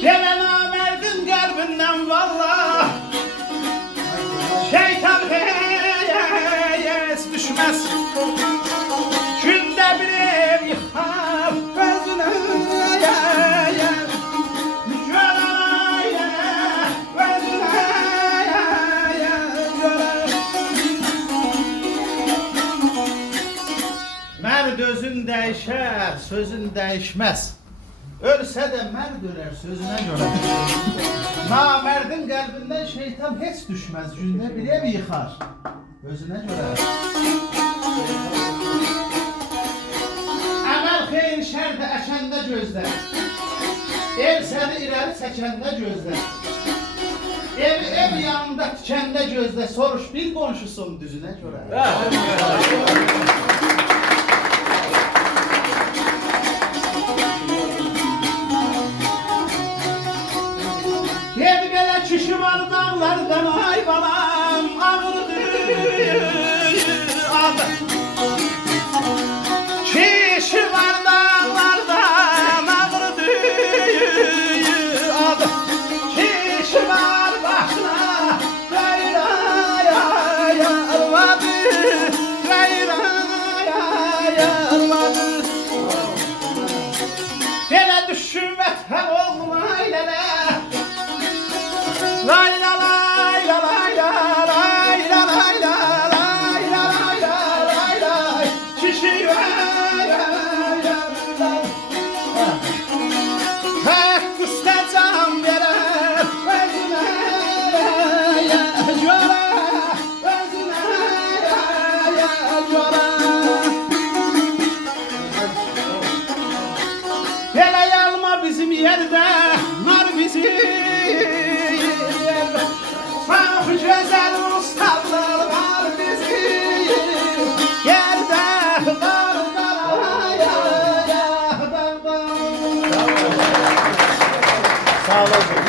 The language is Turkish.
Gelen amerdin kalbinden valla şeytan heyes düşmez. Günde bir ev yıkar gözüne Merd özün değişer, sözün değişmez. Ölse de merd öler sözüne göre. Namerdin kalbinden şeytan hiç düşmez. Günde bir ev yıkar özüne göre. Əməl xeyir şər də əşəndə gözlə. Ev səni irəli çəkəndə gözlə. Ev yanında tikəndə gözlə. Soruş bir qonşusun düzünə görə. Yedi belə kişi var dağlardan ay balam ağrıdır adı. Kişi var dağlardan ağrıdır adı. Kişi var başına gayraya yarladı. Gayraya yarladı. Belə düşün vətən olma ailələ. Lay la lay la lay la lay la lay la lay la lay la lay lay kişi vay hak üstte can veren özüne göre özüne göre hele yalma bizim yerde nar bizim çok güzel ustalar